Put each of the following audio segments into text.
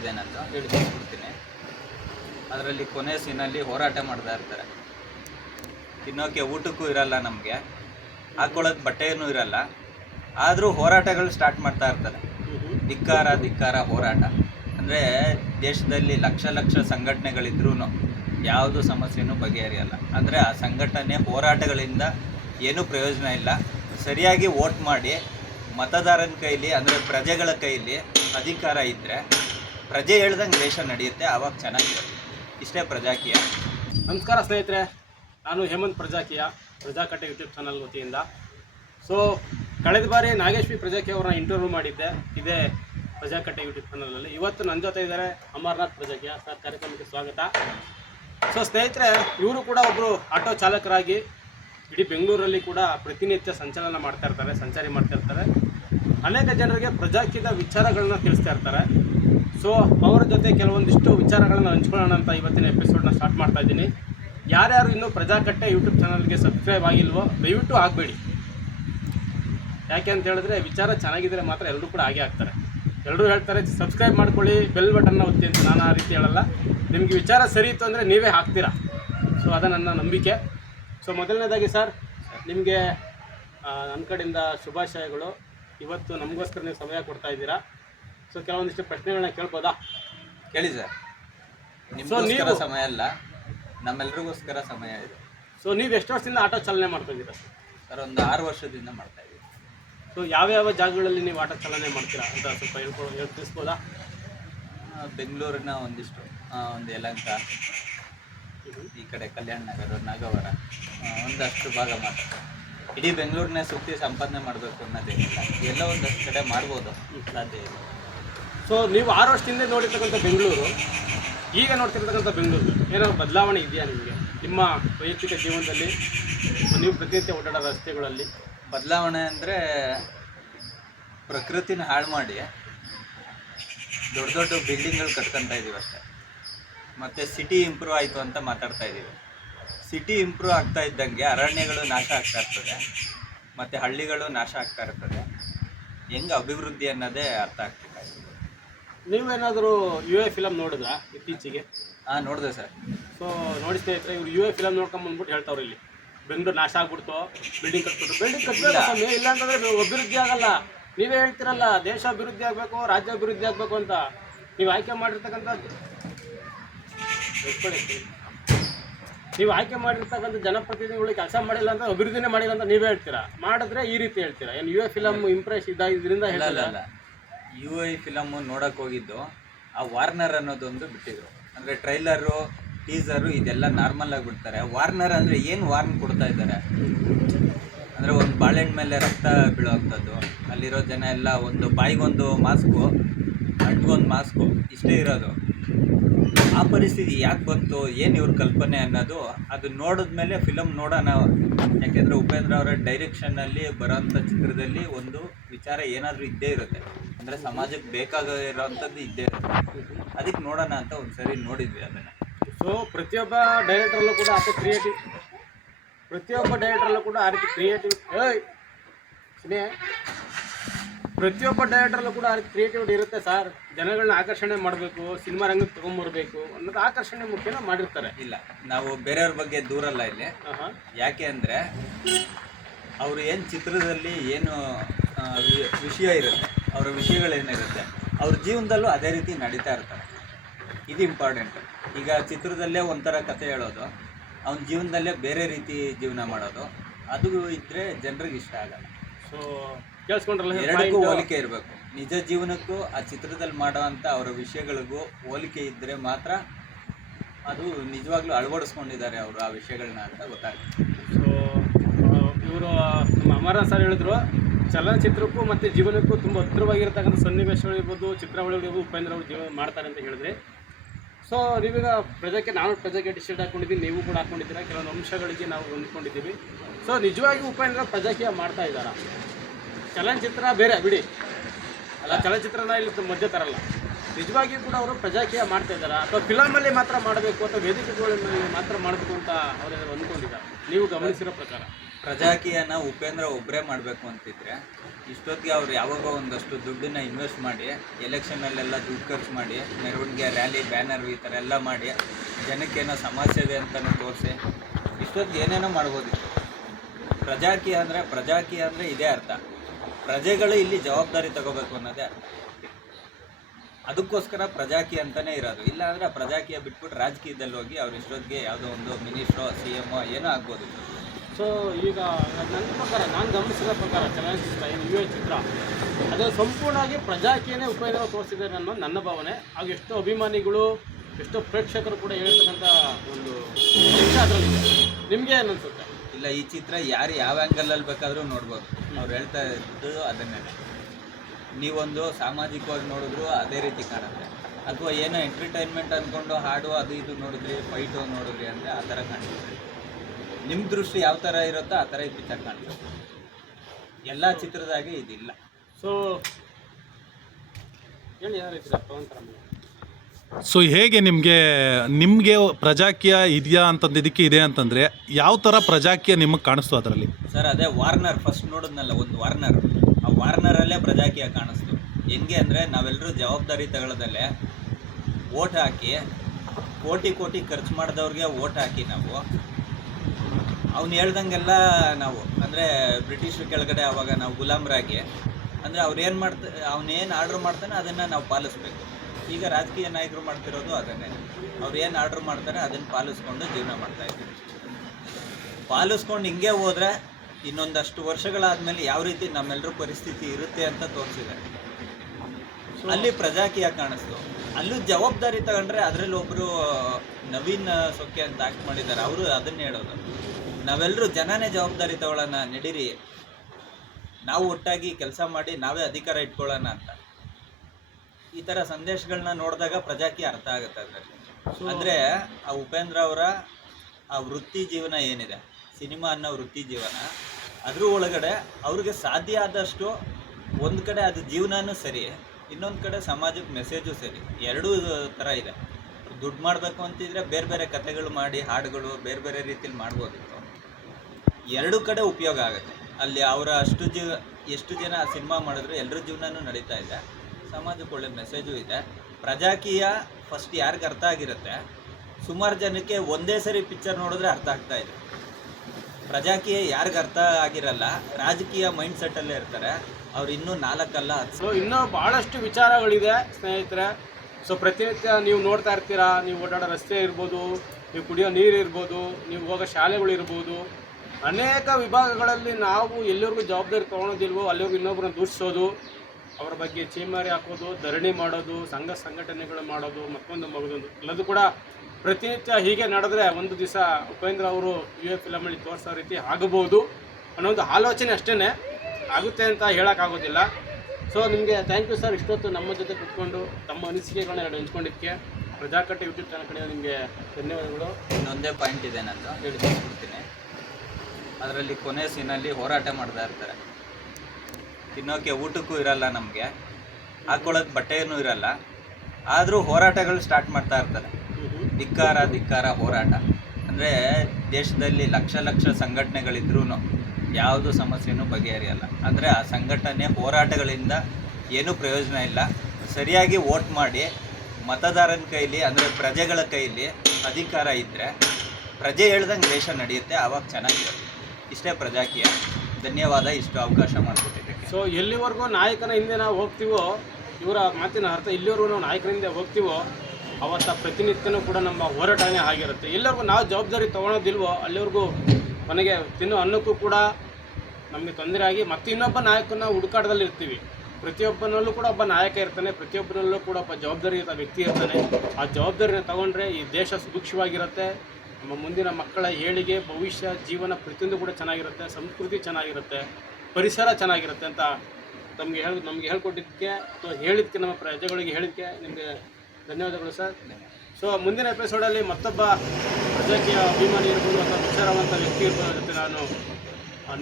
ಇದೆ ಹೇಳಿ ಕೊಡ್ತೀನಿ ಅದರಲ್ಲಿ ಕೊನೆ ಸೀನಲ್ಲಿ ಹೋರಾಟ ಮಾಡ್ತಾ ಇರ್ತಾರೆ. ತಿನ್ನೋಕೆ ಊಟಕ್ಕೂ ಇರಲ್ಲ ನಮಗೆ. ಹಾಕೊಳ್ಳೋಕೆ ಬಟ್ಟೆಯೂ ಇರಲ್ಲ. ಆದರೂ ಹೋರಾಟಗಳು ಸ್ಟಾರ್ಟ್ ಮಾಡ್ತಾ ಇರ್ತಾರೆ ಧಿಕ್ಕಾರ ಧಿಕ್ಕಾರ, ಹೋರಾಟ. ಅಂದರೆ ದೇಶದಲ್ಲಿ ಲಕ್ಷ ಲಕ್ಷ ಸಂಘಟನೆಗಳಿದ್ರೂ ಯಾವುದು ಸಮಸ್ಯೆನೂ ಬಗೆಹರಿಯಲ್ಲ. ಅಂದರೆ ಆ ಸಂಘಟನೆ ಹೋರಾಟಗಳಿಂದ ಏನೂ ಪ್ರಯೋಜನ ಇಲ್ಲ. ಸರಿಯಾಗಿ ವೋಟ್ ಮಾಡಿ ಮತದಾರನ ಕೈಲಿ, ಅಂದರೆ ಪ್ರಜೆಗಳ ಕೈಲಿ ಅಧಿಕಾರ ಇದ್ದರೆ ಪ್ರಜೆ ಹೇಳ್ದಂಗೆ ದೇಶ ನಡೆಯುತ್ತೆ ಆವಾಗ ಚೆನ್ನಾಗಿರುತ್ತೆ. ಇಷ್ಟೇ ಪ್ರಜಾಕೀಯ. ನಮಸ್ಕಾರ ಸ್ನೇಹಿತರೆ, ನಾನು ಹೇಮಂತ್ ಪ್ರಜಾಕೀಯ, ಪ್ರಜಾಕಟ್ಟೆ ಯೂಟ್ಯೂಬ್ ಚಾನಲ್ ವತಿಯಿಂದ. ಸೊ ಕಳೆದ ಬಾರಿ ನಾಗೇಶ್ವಿ ಪ್ರಜಾಕೀಯ ಪ್ರಜಾಕಿ ಅವ್ರನ್ನ ಇಂಟರ್ವ್ಯೂ ಮಾಡಿದ್ದೆ, ಇದೇ ಪ್ರಜಾಕಟ್ಟೆ ಯೂಟ್ಯೂಬ್ ಚಾನಲಲ್ಲಿ ಇವತ್ತು ನನ್ನ ಜೊತೆ ಇದ್ದಾರೆ ಅಮರ್ನಾಥ್ ಪ್ರಜಾಕೀಯ ಸರ್, ಕಾರ್ಯಕ್ರಮಕ್ಕೆ ಸ್ವಾಗತ. ಸೊ ಸ್ನೇಹಿತರೆ, ಇವರು ಕೂಡ ಒಬ್ಬರು ಆಟೋ ಚಾಲಕರಾಗಿ, ಇಡೀ ಬೆಂಗಳೂರಲ್ಲಿ ಕೂಡ ಪ್ರತಿನಿತ್ಯ ಸಂಚಲನ ಮಾಡ್ತಾ ಇರ್ತಾರೆ, ಸಂಚಾರಿ ಮಾಡ್ತಾ ಇರ್ತಾರೆ. ಅನೇಕ ಜನರಿಗೆ ಪ್ರಜಾಕೀಯದ ವಿಚಾರಗಳನ್ನ ತಿಳಿಸ್ತಾ ಇರ್ತಾರೆ. ಸೊ ಅವರ ಜೊತೆ ಕೆಲವೊಂದಿಷ್ಟು ವಿಚಾರಗಳನ್ನು ಹಂಚ್ಕೊಳ್ಳೋಣ ಅಂತ ಇವತ್ತಿನ ಎಪಿಸೋಡ್ನ ಸ್ಟಾರ್ಟ್ ಮಾಡ್ತಾ ಇದ್ದೀನಿ. ಯಾರ್ಯಾರು ಇನ್ನೂ ಪ್ರಜಾಕಟ್ಟೆ ಯೂಟ್ಯೂಬ್ ಚಾನಲ್ಗೆ ಸಬ್ಸ್ಕ್ರೈಬ್ ಆಗಿಲ್ವೋ, ದಯವಿಟ್ಟು ಆಗಬೇಡಿ. ಯಾಕೆ ಅಂತ ಹೇಳಿದ್ರೆ, ವಿಚಾರ ಚೆನ್ನಾಗಿದ್ರೆ ಮಾತ್ರ ಎಲ್ಲರೂ ಕೂಡ ಹಾಗೆ ಆಗ್ತಾರೆ. ಎಲ್ಲರೂ ಹೇಳ್ತಾರೆ ಸಬ್ಸ್ಕ್ರೈಬ್ ಮಾಡ್ಕೊಳ್ಳಿ ಬೆಲ್ ಬಟನ್ನ ಒತ್ತಿ ಅಂತ ನಾನು ಆ ರೀತಿ ಹೇಳಲ್ಲ. ನಿಮಗೆ ವಿಚಾರ ಸರಿ ಇತ್ತು ಅಂದರೆ ನೀವೇ ಹಾಕ್ತೀರಾ? ಸೊ ಅದು ನನ್ನ ನಂಬಿಕೆ. ಸೊ ಮೊದಲನೇದಾಗಿ ಸರ್ ನಿಮಗೆ ನನ್ನ ಕಡೆಯಿಂದ ಶುಭಾಶಯಗಳು. ಇವತ್ತು ನಮಗೋಸ್ಕರ ನೀವು ಸಮಯ ಕೊಡ್ತಾ ಇದ್ದೀರಾ? ಸೊ ಕೆಲವೊಂದಿಷ್ಟು ಪ್ರಶ್ನೆಗಳನ್ನ ಕೇಳ್ಬೋದಾ? ಕೇಳಿ ಸರ್. ನಿಮಗೋಸ್ಕರ ಸಮಯ ಅಲ್ಲ ನಮ್ಮೆಲ್ರಿಗೋಸ್ಕರ ಸಮಯ ಇದೆ. ಸೊ ನೀವು ಎಷ್ಟು ವರ್ಷದಿಂದ ಆಟೋ ಚಾಲನೆ ಮಾಡ್ತಾ ಇದ್ದೀರಾ? ಸರ್ ಒಂದು ಆರು ವರ್ಷದಿಂದ ಮಾಡ್ತಾ ಇದ್ದೀವಿ. ಸೊ ಯಾವ್ಯಾವ ಜಾಗಗಳಲ್ಲಿ ನೀವು ಆಟೋ ಚಾಲನೆ ಮಾಡ್ತೀರಾ ಅಂತ ಸ್ವಲ್ಪ ಹೇಳ್ಕೊ ಹೇಳ್ ತಿಳಿಸ್ಬೋದಾ? ಬೆಂಗಳೂರಿನ ಒಂದಿಷ್ಟು ಒಂದು ಯಲಂಕ ಈ ಕಡೆ ಕಲ್ಯಾಣ ನಗರ ನಾಗವರ ಒಂದಷ್ಟು ಭಾಗ ಮಾಡ್ತಾರೆ ಇಡೀ ಬೆಂಗಳೂರಿನ ಸುತ್ತಿ ಸಂಪಾದನೆ ಮಾಡಬೇಕು ಅನ್ನೋದೇನಿಲ್ಲ ಎಲ್ಲ ಒಂದಷ್ಟು ಕಡೆ ಮಾಡ್ಬೋದು. ಸಾಧ್ಯ ಇದೆ ಸೊ ನೀವು ಆರು ವರ್ಷದಿಂದ ನೋಡಿರ್ತಕ್ಕಂಥ ಬೆಂಗಳೂರು, ಈಗ ನೋಡ್ತಿರ್ತಕ್ಕಂಥ ಬೆಂಗಳೂರು ಏನೋ ಬದಲಾವಣೆ ಇದೆಯಾ ನಿಮಗೆ? ನಿಮ್ಮ ವೈಯಕ್ತಿಕ ಜೀವನದಲ್ಲಿ ನೀವು ಪ್ರತಿನಿತ್ಯ ಓಡಾಡೋ ರಸ್ತೆಗಳಲ್ಲಿ? ಬದಲಾವಣೆ ಅಂದರೆ ಪ್ರಕೃತಿನ ಹಾಳು ಮಾಡಿ ದೊಡ್ಡ ದೊಡ್ಡ ಬಿಲ್ಡಿಂಗ್ಗಳು ಕಟ್ಕೊತಾ ಇದ್ದೀವಿ ಅಷ್ಟೇ. ಮತ್ತು ಸಿಟಿ ಇಂಪ್ರೂವ್ ಆಯಿತು ಅಂತ ಮಾತಾಡ್ತಾ ಇದ್ದೀವಿ ಸಿಟಿ ಇಂಪ್ರೂವ್ ಆಗ್ತಾ ಇದ್ದಂಗೆ ಅರಣ್ಯಗಳು ನಾಶ ಆಗ್ತಾ ಇರ್ತದೆ. ಮತ್ತು ಹಳ್ಳಿಗಳು ನಾಶ ಆಗ್ತಾ ಇರ್ತದೆ. ಹೆಂಗೆ ಅಭಿವೃದ್ಧಿ ಅನ್ನೋದೇ ಅರ್ಥ ಆಗ್ತಿಲ್ಲ. ನೀವೇನಾದರೂ ಯು ಎ ಫಿಲಮ್ ನೋಡಿದ್ರಾ ಇತ್ತೀಚೆಗೆ? ಹಾಂ ನೋಡಿದೆ ಸರ್. ಸೊ ನೋಡಿ ಸ್ನೇಹಿತರೆ ಇವ್ರು ಯು ಎ ಫಿಲಮ್ ನೋಡ್ಕೊಂಬಂದ್ಬಿಟ್ಟು ಹೇಳ್ತಾವ್ರು ಇಲ್ಲಿ. ಬೆಂಗಳೂರು ನಾಶ ಆಗ್ಬಿಡ್ತು ಬಿಲ್ಡಿಂಗ್ ಕಟ್ಬಿಟ್ಟು ಬಿಲ್ಡಿಂಗ್ ಸ್ವಾಮಿ ಇಲ್ಲ ಅಂತಂದ್ರೆ ಅಭಿವೃದ್ಧಿ ಆಗಲ್ಲ. ನೀವೇ ಹೇಳ್ತಿರಲ್ಲ ದೇಶ ಅಭಿವೃದ್ಧಿ ಆಗಬೇಕು ರಾಜ್ಯ ಅಭಿವೃದ್ಧಿ ಆಗಬೇಕು ಅಂತ. ನೀವು ಆಯ್ಕೆ ಮಾಡಿರ್ತಕ್ಕಂಥ ನೀವು ಆಯ್ಕೆ ಮಾಡಿರ್ತಕ್ಕಂಥ ಜನಪ್ರತಿನಿಧಿಗಳು ಕೆಲಸ ಮಾಡಿಲ್ಲ ಅಂತ ಅಭಿವೃದ್ಧಿನೇ ಮಾಡಿಲ್ಲ ಅಂತ ನೀವೇ ಹೇಳ್ತೀರಾ? ಮಾಡಿದ್ರೆ ಈ ರೀತಿ ಹೇಳ್ತೀರಾ? ಏನು ಯು ಎ ಫಿಲಮ್ ಇಂಪ್ರೆಸ್ ಇದ್ದ ಇದರಿಂದ ಹೇಳಲ್ಲ ಯು ಐ ಫಿಲಮ್ಮು ನೋಡೋಕೆ ಹೋಗಿದ್ದು, ಆ ವಾರ್ನರ್ ಅನ್ನೋದೊಂದು ಬಿಟ್ಟಿದ್ರು. ಅಂದರೆ ಟ್ರೈಲರು ಟೀಸರು ಇದೆಲ್ಲ ನಾರ್ಮಲ್ ಆಗಿ ಬಿಡ್ತಾರೆ. ವಾರ್ನರ್ ಅಂದರೆ ಏನು ವಾರ್ನ್ ಕೊಡ್ತಾ ಇದ್ದಾರೆ? ಅಂದರೆ ಒಂದು ಬಾಳೆಹಣ್ಣು ಮೇಲೆ ರಕ್ತ ಬೀಳೋವಂಥದ್ದು ಅಲ್ಲಿರೋ ಜನ ಎಲ್ಲ ಒಂದು ಬಾಯಿಗೊಂದು ಮಾಸ್ಕು ಅಂಟ್ಗೊಂದು ಮಾಸ್ಕು, ಇಷ್ಟೇ ಇರೋದು. ಆ ಪರಿಸ್ಥಿತಿ ಯಾಕೆ ಬಂತು, ಏನು ಇವ್ರ ಕಲ್ಪನೆ ಅನ್ನೋದು ಅದು ನೋಡಿದ್ಮೇಲೆ ಫಿಲಮ್ ನೋಡೋಣ. ಯಾಕೆಂದರೆ ಉಪೇಂದ್ರ ಅವರ ಡೈರೆಕ್ಷನ್ನಲ್ಲಿ ಬರೋಂಥ ಚಿತ್ರದಲ್ಲಿ ಒಂದು ವಿಚಾರ ಏನಾದರೂ ಇದ್ದೇ ಇರುತ್ತೆ. ಅಂದರೆ ಸಮಾಜಕ್ಕೆ ಬೇಕಾಗಿರೋವಂಥದ್ದು ಇದ್ದೇ ಇರುತ್ತೆ. ಅದಕ್ಕೆ ನೋಡೋಣ ಅಂತ ಒಂದು ಸರಿ ನೋಡಿದ್ವಿ ಅದನ್ನು. ಸೊ ಪ್ರತಿಯೊಬ್ಬ ಡೈರೆಕ್ಟ್ರಲ್ಲೂ ಕೂಡ ಅಷ್ಟು ಕ್ರಿಯೇಟಿವ್ ಪ್ರತಿಯೊಬ್ಬ ಡೈರೆಕ್ಟ್ರಲ್ಲೂ ಕೂಡ ಆ ರೀತಿ ಕ್ರಿಯೇಟಿವ್ ಸುಮ್ಮನೆ ಪ್ರತಿಯೊಬ್ಬ ಡೈರೆಕ್ಟರ್ಲ್ಲೂ ಕೂಡ ಕ್ರಿಯೇಟಿವಿಟಿ ಇರುತ್ತೆ ಸರ್ ಜನಗಳನ್ನ ಆಕರ್ಷಣೆ ಮಾಡಬೇಕು ಸಿನಿಮಾ ರಂಗಕ್ಕೆ ತೊಗೊಂಬರ್ಬೇಕು ಅನ್ನೋದು ಆಕರ್ಷಣೆ ಮುಖ್ಯನ ಮಾಡಿರ್ತಾರೆ. ಇಲ್ಲ ನಾವು ಬೇರೆಯವ್ರ ಬಗ್ಗೆ ದೂರಲ್ಲ ಇಲ್ಲಿ. ಯಾಕೆ ಅಂದರೆ ಅವರು ಏನು ಚಿತ್ರದಲ್ಲಿ ಏನು ವಿಷಯ ಇರುತ್ತೆ ಅವರ ವಿಷಯಗಳೇನಿರುತ್ತೆ ಅವ್ರ ಜೀವನದಲ್ಲೂ ಅದೇ ರೀತಿ ನಡೀತಾ ಇರ್ತಾರೆ. ಇದು ಇಂಪಾರ್ಟೆಂಟ್ ಈಗ ಚಿತ್ರದಲ್ಲೇ ಒಂಥರ ಕತೆ ಹೇಳೋದು ಅವನ ಜೀವನದಲ್ಲೇ ಬೇರೆ ರೀತಿ ಜೀವನ ಮಾಡೋದು ಅದು ಇದ್ದರೆ ಜನರಿಗೆ ಇಷ್ಟ ಆಗಲ್ಲ. ಸೊ ಕೇಳಿಸ್ಕೊಂಡ್ರಲ್ಲ ಎರಡಕ್ಕೂ ಹೋಲಿಕೆ ಇರಬೇಕು. ನಿಜ ಜೀವನಕ್ಕೂ ಆ ಚಿತ್ರದಲ್ಲಿ ಮಾಡುವಂಥ ಅವರ ವಿಷಯಗಳಿಗೂ ಹೋಲಿಕೆ ಇದ್ದರೆ ಮಾತ್ರ ಅದು ನಿಜವಾಗ್ಲೂ ಅಳವಡಿಸ್ಕೊಂಡಿದ್ದಾರೆ ಅವರು ಆ ವಿಷಯಗಳನ್ನ ಅಂತ ಗೊತ್ತಾಗುತ್ತೆ. ಸೊ ಇವರು ನಮ್ಮ ಅಮರ ಸರ್ ಹೇಳಿದ್ರು ಚಲನಚಿತ್ರಕ್ಕೂ ಮತ್ತು ಜೀವನಕ್ಕೂ ತುಂಬ ಹತ್ತಿರವಾಗಿರ್ತಕ್ಕಂಥ ಸನ್ನಿವೇಶಗಳಿರ್ಬೋದು ಚಿತ್ರಗಳಿರ್ಬೋದು ಉಪೇಂದ್ರ ಅವರು ಜೀವನ ಮಾಡ್ತಾರೆ ಅಂತ ಹೇಳಿದ್ರೆ. ಸೊ ನೀವೀಗ ಪ್ರಜೆಗೆ ನಾನು ಪ್ರಜೆಗೆ ಟಿ ಶರ್ಟ್ ಹಾಕೊಂಡಿದ್ದೀನಿ ನೀವು ಕೂಡ ಹಾಕೊಂಡಿದ್ದೀರಾ ಕೆಲವೊಂದು ಅಂಶಗಳಿಗೆ ನಾವು ಹೊಂದ್ಕೊಂಡಿದ್ದೀವಿ. ಸೊ ನಿಜವಾಗಿ ಉಪೇಂದ್ರ ಪ್ರಜಾಕೀಯ ಮಾಡ್ತಾ ಇದ್ದಾರಾ? ಚಲನಚಿತ್ರ ಬೇರೆ, ಬಿಡಿ. ಅಲ್ಲ, ಚಲನಚಿತ್ರನ ಇಲ್ಲಿ ಮಧ್ಯೆ ತರಲ್ಲ. ನಿಜವಾಗಿಯೂ ಕೂಡ ಅವರು ಪ್ರಜಾಕೀಯ ಮಾಡ್ತಾ ಇದ್ದಾರೆ. ಅಥವಾ ಫಿಲಮಲ್ಲಿ ಮಾತ್ರ ಮಾಡಬೇಕು, ಅಥವಾ ವೇದಿಕೆಗಳಲ್ಲಿ ಮಾತ್ರ ಮಾಡಬೇಕು ಅಂತ ಅವರೇನಾದ್ರು ಅಂದ್ಕೊಂಡಿದ್ದಾರೆ ನೀವು ಗಮನಿಸಿರೋ ಪ್ರಕಾರ. ಪ್ರಜಾಕೀಯನ ಉಪೇಂದ್ರ ಒಬ್ಬರೇ ಮಾಡಬೇಕು ಅಂತಿದ್ರೆ, ಇಷ್ಟೊತ್ತಿಗೆ ಅವ್ರು ಯಾವಾಗ ಒಂದಷ್ಟು ದುಡ್ಡನ್ನ ಇನ್ವೆಸ್ಟ್ ಮಾಡಿ ಎಲೆಕ್ಷನಲ್ಲೆಲ್ಲ ದುಡ್ಡು ಖರ್ಚು ಮಾಡಿ, ಮೆರವಣಿಗೆ ರ್ಯಾಲಿ ಬ್ಯಾನರ್ ಈ ಥರ ಎಲ್ಲ ಮಾಡಿ ಜನಕ್ಕೇನೋ ಸಮಸ್ಯೆ ಇದೆ ಅಂತಲೂ ತೋರಿಸಿ, ಇಷ್ಟೊತ್ತಿಗೆ ಏನೇನೋ ಮಾಡ್ಬೋದಿತ್ತು ಪ್ರಜಾಕೀಯ ಅಂದರೆ ಪ್ರಜಾಕೀಯ ಅಂದರೆ ಇದೇ ಅರ್ಥ. ಪ್ರಜೆಗಳು ಇಲ್ಲಿ ಜವಾಬ್ದಾರಿ ತಗೋಬೇಕು ಅನ್ನೋದೇ ಅರ್ಥ. ಅದಕ್ಕೋಸ್ಕರ ಪ್ರಜಾಕಿ ಅಂತಲೇ ಇರೋದು. ಇಲ್ಲ ಅಂದರೆ ಪ್ರಜಾಕಿಯ ಬಿಟ್ಬಿಟ್ಟು ರಾಜಕೀಯದಲ್ಲಿ ಹೋಗಿ ಅವ್ರ ಇಷ್ಟೊತ್ತಿಗೆ ಯಾವುದೋ ಒಂದು ಮಿನಿಸ್ಟ್ರೋ ಸಿ ಎಮ್ಮೋ ಏನೋ ಆಗ್ಬೋದು. ಸೊ ಈಗ ನನ್ನ ಪ್ರಕಾರ ನಾನು ಗಮನಿಸಿದ ಪ್ರಕಾರ ಚಲನಚಿತ್ರ ಏನು ಯು ಚಿತ್ರ ಅದು ಸಂಪೂರ್ಣವಾಗಿ ಪ್ರಜಾಕೀಯನೇ ಉಪಯೋಗ ತೋರಿಸಿದ್ದಾರೆ ಅನ್ನೋದು ನನ್ನ ಭಾವನೆ. ಹಾಗೆ ಎಷ್ಟೋ ಅಭಿಮಾನಿಗಳು ಎಷ್ಟೋ ಪ್ರೇಕ್ಷಕರು ಕೂಡ ಹೇಳ್ತಕ್ಕಂಥ ಒಂದು ಅದರಲ್ಲಿ ಅದರಲ್ಲಿದೆ. ನಿಮಗೆ ಏನು ಅನ್ಸುತ್ತೆ? ಇಲ್ಲ ಈ ಚಿತ್ರ ಯಾರು ಯಾವ ಆ್ಯಂಗಲಲ್ಲಿ ಬೇಕಾದರೂ ನೋಡ್ಬೋದು. ಅವ್ರು ಹೇಳ್ತಾ ಇದ್ದು ಅದನ್ನೇ. ನೀವೊಂದು ಸಾಮಾಜಿಕವಾಗಿ ನೋಡಿದ್ರು ಅದೇ ರೀತಿ ಕಾಣುತ್ತೆ. ಅಥವಾ ಏನೋ ಎಂಟರ್ಟೈನ್ಮೆಂಟ್ ಅಂದ್ಕೊಂಡು ಹಾಡು ಅದು ಇದು ನೋಡಿದ್ರಿ ಫೈಟು ನೋಡಿದ್ರಿ ಅಂದರೆ ಆ ಥರ ಕಾಣಿಸುತ್ತೆ ನಿಮ್ಮ ದೃಷ್ಟಿ ಯಾವ ಥರ ಇರುತ್ತೋ ಆ ಥರ ಈ ಪಿಕ್ಚರ್ ಕಾಣಿಸುತ್ತೆ ಎಲ್ಲ ಚಿತ್ರದಾಗೆ ಇದಿಲ್ಲ. ಸೊ ಹೇಳಿ ಯಾರು ಇದ್ದೀರಾ ಪವನ್ ಸೊ ಹೇಗೆ ನಿಮಗೆ ನಿಮಗೆ ಪ್ರಜಾಕೀಯ ಇದೆಯಾ ಇದಕ್ಕೆ ಇದೆ ಅಂತಂದರೆ, ಯಾವ ಥರ ಪ್ರಜಾಕೀಯ ನಿಮಗೆ ಕಾಣಿಸ್ತು ಅದರಲ್ಲಿ? ಸರ್, ಅದೇ ವಾರ್ನರ್ ಫಸ್ಟ್ ನೋಡಿದ್ನಲ್ಲ, ಒಂದು ವಾರ್ನರ್ ಆ ವಾರ್ನರಲ್ಲೇ ಪ್ರಜಾಕೀಯ ಕಾಣಿಸ್ತು. ಹೆಂಗೆ ಅಂದರೆ ನಾವೆಲ್ಲರೂ ಜವಾಬ್ದಾರಿ ತಗೊಳ್ಳೋದಲ್ಲೇ ಓಟ್ ಹಾಕಿ, ಕೋಟಿ ಕೋಟಿ ಖರ್ಚು ಮಾಡಿದವ್ರಿಗೆ ಓಟ್ ಹಾಕಿ ನಾವು. ಅವ್ನು ಹೇಳ್ದಂಗೆಲ್ಲ ನಾವು, ಅಂದರೆ ಬ್ರಿಟಿಷರ ಕೆಳಗಡೆ ಆವಾಗ ನಾವು ಗುಲಾಮರಾಗಿ, ಅಂದರೆ ಅವ್ರು ಏನು ಮಾಡ್ತಾ ಅವನೇನು ಆರ್ಡ್ರ್ ಮಾಡ್ತಾನೆ ಅದನ್ನು ನಾವು ಪಾಲಿಸ್ಬೇಕು. ಈಗ ರಾಜಕೀಯ ನಾಯಕರು ಮಾಡ್ತಿರೋದು ಅದನ್ನೇ. ಅವ್ರು ಏನು ಆರ್ಡ್ರ್ ಮಾಡ್ತಾರೆ ಅದನ್ನು ಪಾಲಿಸ್ಕೊಂಡು ಜೀವನ ಮಾಡ್ತಾ ಇದ್ದೀವಿ. ಪಾಲಿಸ್ಕೊಂಡು ಹಿಂಗೆ ಹೋದ್ರೆ ಇನ್ನೊಂದಷ್ಟು ವರ್ಷಗಳಾದಮೇಲೆ ಯಾವ ರೀತಿ ನಮ್ಮೆಲ್ಲರ ಪರಿಸ್ಥಿತಿ ಇರುತ್ತೆ ಅಂತ ತೋರಿಸಿದೆ. ಅಲ್ಲಿ ಪ್ರಜಾಕೀಯ ಕಾಣಿಸ್ತು. ಅಲ್ಲೂ ಜವಾಬ್ದಾರಿ ತಗೊಂಡ್ರೆ ಅದರಲ್ಲಿ ಒಬ್ಬರು ನವೀನ್ ಸೊಕ್ಕೆ ಅಂತ ಆಕ್ಟ್ ಮಾಡಿದ್ದಾರೆ. ಅವರು ಅದನ್ನ ಹೇಳೋದು. ನಾವೆಲ್ಲರೂ ಜನನೇ ಜವಾಬ್ದಾರಿ ತಗೊಳ್ಳೋಣ ನಡೀರಿ. ನಾವು ಒಟ್ಟಾಗಿ ಕೆಲಸ ಮಾಡಿ ನಾವೇ ಅಧಿಕಾರ ಇಟ್ಕೊಳ್ಳೋಣ ಅಂತ. ಈ ಥರ ಸಂದೇಶಗಳನ್ನ ನೋಡಿದಾಗ ಪ್ರಜಾಕಿ ಅರ್ಥ ಆಗುತ್ತೆ ಅದರಲ್ಲಿ. ಅಂದರೆ ಆ ಉಪೇಂದ್ರ ಅವರ ಆ ವೃತ್ತಿ ಜೀವನ ಏನಿದೆ? ಸಿನಿಮಾ ಅನ್ನೋ ವೃತ್ತಿ ಜೀವನ. ಅದ್ರ ಒಳಗಡೆ ಅವ್ರಿಗೆ ಸಾಧ್ಯ ಆದಷ್ಟು ಒಂದು ಕಡೆ ಅದು ಜೀವನನೂ ಸರಿ ಇನ್ನೊಂದು ಕಡೆ ಸಮಾಜಕ್ಕೆ ಮೆಸೇಜು ಸರಿ. ಎರಡೂ ಥರ ಇದೆ. ದುಡ್ಡು ಮಾಡಬೇಕು ಅಂತಿದ್ರೆ ಬೇರೆ ಬೇರೆ ಕಥೆಗಳು ಮಾಡಿ ಹಾಡುಗಳು ಬೇರೆ ಬೇರೆ ರೀತಿಲಿ ಮಾಡ್ಬೋದಿತ್ತು ಎರಡೂ ಕಡೆ ಉಪಯೋಗ ಆಗುತ್ತೆ. ಅಲ್ಲಿ ಅವರ ಅಷ್ಟು ಜೀವ ಎಷ್ಟು ಜನ ಸಿನಿಮಾ ಮಾಡಿದ್ರು ಎಲ್ಲರ ಜೀವನನೂ ನಡೀತಾ ಇದೆ. ಸಮಾಜಕ್ಕೆ ಒಳ್ಳೆ ಮೆಸೇಜು ಇದೆ. ಪ್ರಜಾಕೀಯ ಫಸ್ಟ್ ಯಾರಿಗೆ ಅರ್ಥ ಆಗಿರುತ್ತೆ? ಸುಮಾರು ಜನಕ್ಕೆ ಒಂದೇ ಸರಿ ಪಿಕ್ಚರ್ ನೋಡಿದ್ರೆ ಅರ್ಥ ಆಗ್ತಾ ಇದೆ. ಪ್ರಜಾಕೀಯ ಯಾರಿಗೆ ಅರ್ಥ ಆಗಿರಲ್ಲ, ರಾಜಕೀಯ ಮೈಂಡ್ ಸೆಟ್ಟಲ್ಲೇ ಇರ್ತಾರೆ. ಅವ್ರು ಇನ್ನೂ ನಾಲ್ಕಲ್ಲ ಸೊ ಇನ್ನೂ ಭಾಳಷ್ಟು ವಿಚಾರಗಳಿದೆ, ಸ್ನೇಹಿತರೆ. ಸೊ ಪ್ರತಿನಿತ್ಯ ನೀವು ನೋಡ್ತಾ ಇರ್ತೀರಾ, ನೀವು ಓಡಾಡೋ ರಸ್ತೆ ಇರ್ಬೋದು, ನೀವು ಕುಡಿಯೋ ನೀರು ಇರ್ಬೋದು, ನೀವು ಹೋಗೋ ಶಾಲೆಗಳು ಇರ್ಬೋದು. ಅನೇಕ ವಿಭಾಗಗಳಲ್ಲಿ ನಾವು ಎಲ್ಲರಿಗೂ ಜವಾಬ್ದಾರಿ ತೊಗೊಳೋದಿಲ್ವೋ, ಅಲ್ಲಿವರೆಗೂ ಇನ್ನೊಬ್ಬರನ್ನ ದೂಷಿಸೋದು. ಅವರ ಬಗ್ಗೆ ಚೀಮಾರಿ ಹಾಕೋದು ಧರಣಿ ಮಾಡೋದು ಸಂಘ ಸಂಘಟನೆಗಳು ಮಾಡೋದು ಮತ್ತೊಂದು ಮಗದೊಂದು. ಎಲ್ಲದು ಕೂಡ ಪ್ರತಿನಿತ್ಯ ಹೀಗೆ ನಡೆದ್ರೆ ಒಂದು ದಿವಸ ಉಪೇಂದ್ರ ಅವರು ಯು ಎ ಫಿಲಮಲ್ಲಿ ತೋರಿಸೋ ರೀತಿ ಆಗಬಹುದು ಅನ್ನೋ ಒಂದು ಆಲೋಚನೆ ಅಷ್ಟೇ ಆಗುತ್ತೆ ಅಂತ ಹೇಳೋಕ್ಕಾಗೋದಿಲ್ಲ. ಸೊ ನಿಮಗೆ ಥ್ಯಾಂಕ್ ಯು ಸರ್ ಇಷ್ಟೊತ್ತು ನಮ್ಮ ಜೊತೆ ಕುತ್ಕೊಂಡು ತಮ್ಮ ಅನಿಸಿಕೆಗಳನ್ನ ಎರಡು ಹಂಚ್ಕೊಂಡಿದ್ದಕ್ಕೆ ಪ್ರಜಾಕಟ್ಟೆ ಯೂಟ್ಯೂಬ್ ಚಾನಲ್ ಕಡೆ ನಿಮಗೆ ಧನ್ಯವಾದಗಳು. ಇನ್ನೊಂದೇ ಪಾಯಿಂಟ್ ಇದೆ ನಾನು ಹೇಳಿ. ಬಿಡ್ತೀನಿ ಅದರಲ್ಲಿ ಕೊನೆ ಸೀನಲ್ಲಿ ಹೋರಾಟ ಮಾಡ್ತಾ ಇರ್ತಾರೆ. ತಿನ್ನೋಕೆ ಊಟಕ್ಕೂ ಇರಲ್ಲ ನಮಗೆ. ಹಾಕೊಳ್ಳೋಕೆ ಬಟ್ಟೆಯೂ ಇರಲ್ಲ. ಆದರೂ ಹೋರಾಟಗಳು ಸ್ಟಾರ್ಟ್ ಮಾಡ್ತಾ ಇರ್ತಾರೆ ಧಿಕ್ಕಾರ ಧಿಕ್ಕಾರ, ಹೋರಾಟ. ಅಂದರೆ ದೇಶದಲ್ಲಿ ಲಕ್ಷ ಲಕ್ಷ ಸಂಘಟನೆಗಳಿದ್ರೂ ಯಾವುದು ಸಮಸ್ಯೆನೂ ಬಗೆಹರಿಯಲ್ಲ. ಅಂದರೆ ಆ ಸಂಘಟನೆ ಹೋರಾಟಗಳಿಂದ ಏನೂ ಪ್ರಯೋಜನ ಇಲ್ಲ. ಸರಿಯಾಗಿ ವೋಟ್ ಮಾಡಿ ಮತದಾರನ ಕೈಲಿ, ಅಂದರೆ ಪ್ರಜೆಗಳ ಕೈಲಿ ಅಧಿಕಾರ ಇದ್ದರೆ ಪ್ರಜೆ ಹೇಳ್ದಂಗೆ ದೇಶ ನಡೆಯುತ್ತೆ, ಆವಾಗ ಚೆನ್ನಾಗಿರುತ್ತೆ. ಇಷ್ಟೇ ಪ್ರಜಾಕೀಯ. ಧನ್ಯವಾದ, ಇಷ್ಟು ಅವಕಾಶ ಮಾಡಿಕೊಟ್ಟಿದ್ದಕ್ಕೆ. ಸೊ ಎಲ್ಲಿವರೆಗೂ ನಾಯಕನ ಹಿಂದೆ ನಾವು ಹೋಗ್ತೀವೋ, ಇವರ ಮಾತಿನ ಅರ್ಥ ಇಲ್ಲಿವರೆಗೂ ನಾವು ನಾಯಕನ ಹಿಂದೆ ಹೋಗ್ತೀವೋ, ಅವತ್ತ ಪ್ರತಿನಿತ್ಯನೂ ಕೂಡ ನಮ್ಮ ಹೋರಾಟನೇ ಆಗಿರುತ್ತೆ. ಎಲ್ಲರಿಗೂ ನಾವು ಜವಾಬ್ದಾರಿ ತೊಗೊಳೋದಿಲ್ವೋ, ಅಲ್ಲಿವರೆಗೂ ಮನೆಗೆ ತಿನ್ನೋ ಅನ್ನಕ್ಕೂ ಕೂಡ ನಮಗೆ ತೊಂದರೆ ಆಗಿ ಮತ್ತೆ ಇನ್ನೊಬ್ಬ ನಾಯಕನ ಹುಡುಕಾಟದಲ್ಲಿ ಇರ್ತೀವಿ. ಪ್ರತಿಯೊಬ್ಬನಲ್ಲೂ ಕೂಡ ಒಬ್ಬ ನಾಯಕ ಇರ್ತಾನೆ, ಪ್ರತಿಯೊಬ್ಬನಲ್ಲೂ ಕೂಡ ಒಬ್ಬ ಜವಾಬ್ದಾರಿ ಇರೋ ವ್ಯಕ್ತಿ ಇರ್ತಾನೆ. ಆ ಜವಾಬ್ದಾರಿನ ತಗೊಂಡ್ರೆ ಈ ದೇಶ ಸುಭಿಕ್ಷವಾಗಿರುತ್ತೆ. ನಮ್ಮ ಮುಂದಿನ ಮಕ್ಕಳ ಏಳಿಗೆ ಭವಿಷ್ಯ, ಜೀವನ ಪ್ರತಿಯೊಂದು ಕೂಡ ಚೆನ್ನಾಗಿರುತ್ತೆ, ಸಂಸ್ಕೃತಿ ಚೆನ್ನಾಗಿರುತ್ತೆ. ಪರಿಸರ ಚೆನ್ನಾಗಿರುತ್ತೆ ಅಂತ ತಮಗೆ ಹೇಳಿ, ನಮಗೆ ಹೇಳ್ಕೊಟ್ಟಿದ್ದಕ್ಕೆ ಅಥವಾ ಹೇಳಿದ್ದಕ್ಕೆ, ನಮ್ಮ ಪ್ರಜೆಗಳಿಗೆ ಹೇಳಿದ್ದಕ್ಕೆ ನಿಮಗೆ ಧನ್ಯವಾದಗಳು ಸರ್. ಸೊ ಮುಂದಿನ ಎಪಿಸೋಡಲ್ಲಿ ಮತ್ತೊಬ್ಬ ಪ್ರಜಾಕೀಯ ಅಭಿಮಾನಿ ಇರ್ಬೋದು ಅಥವಾ ವಿಚಾರವಂತ ವ್ಯಕ್ತಿ ಇರ್ಬೋದು ಜೊತೆ ನಾನು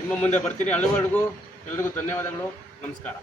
ನಿಮ್ಮ ಮುಂದೆ ಬರ್ತೀನಿ. ಅಲ್ಲಿವರೆಗೂ ಎಲ್ರಿಗೂ ಧನ್ಯವಾದಗಳು. ನಮಸ್ಕಾರ.